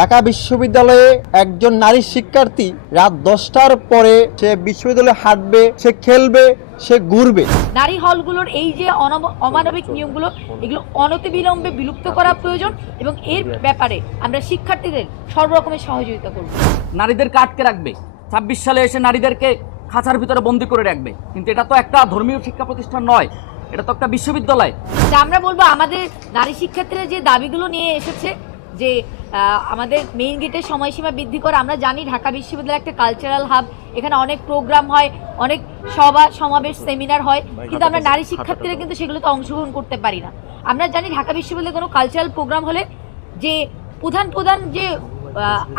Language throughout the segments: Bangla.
ঢাকা বিশ্ববিদ্যালয়ে একজন নারী শিক্ষার্থী রাত 10টার পরে সে বিশ্ববিদ্যালয়ে হাঁটবে, সে খেলবে, সে ঘুরবে। নারী হলগুলোর এই যে অমানবিক নিয়মগুলো, এগুলো অনতিবিলম্বে বিলুপ্ত করা প্রয়োজন এবং এর ব্যাপারে আমরা শিক্ষার্থীদের সর্বরকমের সহযোগিতা করব। নারীদেরকে আটকে রাখবে, 26 সালে এসে নারীদেরকে খাঁচার ভিতরে বন্দি করে রাখবে, কিন্তু এটা তো একটা ধর্মীয় শিক্ষা প্রতিষ্ঠান নয়, এটা তো একটা বিশ্ববিদ্যালয়। আমরা বলবো আমাদের নারী শিক্ষার্থীরা যে দাবিগুলো নিয়ে এসেছে যে আমাদের মেইন গেটের সময়সীমা বৃদ্ধি করা। আমরা জানি ঢাকা বিশ্ববিদ্যালয় একটা কালচারাল হাব, এখানে অনেক প্রোগ্রাম হয়, অনেক সভা সমাবেশ সেমিনার হয়, কিন্তু আমরা নারী শিক্ষার্থীরা কিন্তু সেগুলোতে অংশগ্রহণ করতে পারি না। আমরা জানি ঢাকা বিশ্ববিদ্যালয়ে কোনো কালচারাল প্রোগ্রাম হলে যে প্রধান যে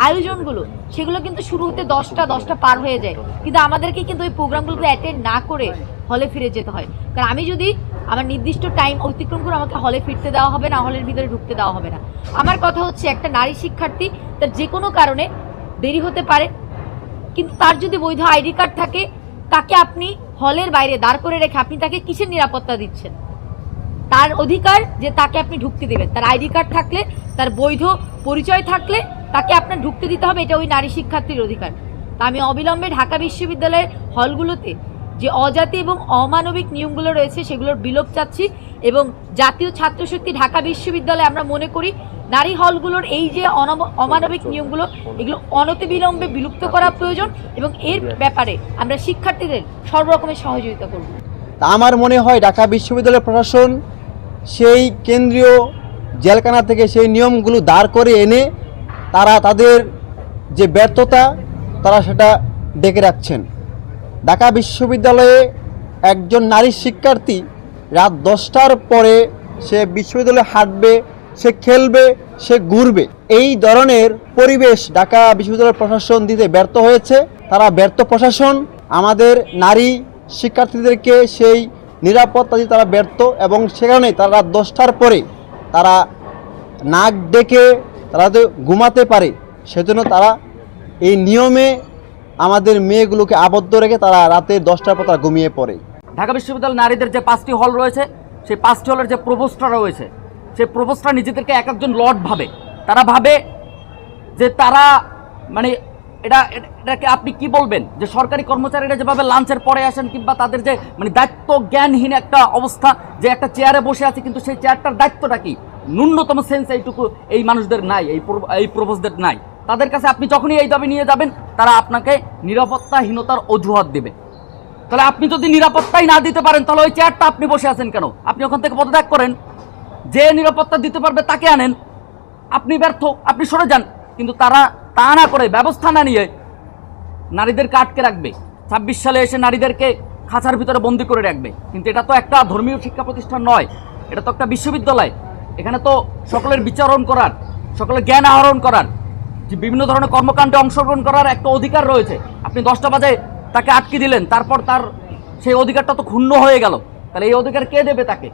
আয়োজনগুলো সেগুলো কিন্তু শুরু হতে 10টা পার হয়ে যায়, কিন্তু আমাদেরকে কিন্তু ওই প্রোগ্রামগুলোকে অ্যাটেন্ড না করে হলে ফিরে যেতে হয়। কারণ আমি যদি আমার নির্দিষ্ট টাইম অতিক্রম করে আমাকে হলে ফিরতে দেওয়া হবে না, হলের ভিতরে ঢুকতে দেওয়া হবে না। আমার কথা হচ্ছে একটা নারী শিক্ষার্থী তার যে কোনো কারণে দেরি হতে পারে, কিন্তু তার যদি বৈধ আইডি কার্ড থাকে তাকে আপনি হলের বাইরে দাঁড় করে রেখে আপনি তাকে কিসের নিরাপত্তা দিচ্ছেন? তার অধিকার যে তাকে আপনি ঢুকতে দেবেন, তার আইডি কার্ড থাকলে, তার বৈধ পরিচয় থাকলে তাকে আপনার ঢুকতে দিতে হবে, এটা ওই নারী শিক্ষার্থীর অধিকার। তা আমি অবিলম্বে ঢাকা বিশ্ববিদ্যালয়ের হলগুলোতে যে অজাতি এবং অমানবিক নিয়মগুলো রয়েছে সেগুলোর বিলোপ চাচ্ছি এবং জাতীয় ছাত্রশক্তি ঢাকা বিশ্ববিদ্যালয়ে আমরা মনে করি নারী হলগুলোর এই যে অমানবিক নিয়মগুলো, এগুলো অনতিবিলম্বে বিলুপ্ত করা প্রয়োজন এবং এর ব্যাপারে আমরা শিক্ষার্থীদের সর্বরকমের সহযোগিতা করব। তা আমার মনে হয় ঢাকা বিশ্ববিদ্যালয় প্রশাসন সেই কেন্দ্রীয় জেলখানা থেকে সেই নিয়মগুলো দাঁড় করে এনে তারা তাদের যে ব্যর্থতা তারা সেটা ডেকে রাখছেন। ঢাকা বিশ্ববিদ্যালয়ে একজন নারী শিক্ষার্থী রাত 10টার পরে সে বিশ্ববিদ্যালয়ে হাঁটবে, সে খেলবে, সে ঘুরবে, এই ধরনের পরিবেশ ঢাকা বিশ্ববিদ্যালয় প্রশাসন দিতে ব্যর্থ হয়েছে। তারা ব্যর্থ প্রশাসন, আমাদের নারী শিক্ষার্থীদেরকে সেই নিরাপত্তা দিতে তারা ব্যর্থ এবং সেখানে তারা রাত 10টার পরে তারা নাক ডেকে তারা তো ঘুমাতে পারে, সেজন্য তারা এই নিয়মে আমাদের মেয়েগুলোকে আবদ্ধ রেখে তারা রাতে 10টার পর তারা ঘুমিয়ে পড়ে। ঢাকা বিশ্ববিদ্যালয় নারীদের যে 5টি হল রয়েছে, সেই 5টি হলের যে প্রভোস্টরা রয়েছে, সেই প্রভোস্টরা নিজেদেরকে এক একজন লর্ড ভাবে। তারা ভাবে যে তারা মানে এটাকে আপনি কি বলবেন, যে সরকারি কর্মচারীরা যেভাবে লাঞ্চের পরে আসেন কিংবা তাদের যে মানে দায়িত্ব জ্ঞানহীন একটা অবস্থা, যে একটা চেয়ারে বসে আছে কিন্তু সেই চেয়ারটার দায়িত্বটা কি, ন্যূনতম সেন্স এইটুকু এই মানুষদের নাই, এই প্রভোস্টদের নাই। তাদের কাছে আপনি যখনই এই দাবি নিয়ে যাবেন তারা আপনাকে নিরাপত্তাহীনতার অজুহাত দেবে। তাহলে আপনি যদি নিরাপত্তাই না দিতে পারেন তাহলে ওই চেয়ারটা আপনি বসে আছেন কেন? আপনি ওখান থেকে পদত্যাগ করেন, যে নিরাপত্তা দিতে পারবে তাকে আনেন। আপনি ব্যর্থ, আপনি সরে যান। কিন্তু তারা তা না করে, ব্যবস্থা না নিয়ে নারীদেরকে আটকে রাখবে, 26 সালে এসে নারীদেরকে খাঁচার ভিতরে বন্দি করে রাখবে, কিন্তু এটা তো একটা ধর্মীয় শিক্ষা প্রতিষ্ঠান নয়, এটা তো একটা বিশ্ববিদ্যালয়। এখানে তো সকলের বিচারণ করার, সকলের জ্ঞান আহরণ করার, যে বিভিন্ন ধরনের কর্মকাণ্ডে অংশগ্রহণ করার একটা অধিকার রয়েছে। আপনি 10টা বাজে তাকে আটকে দিলেন, তারপর তার সেই অধিকারটা তো ক্ষুণ্ণ হয়ে গেল, তাহলে এই অধিকার কে দেবে তাকে?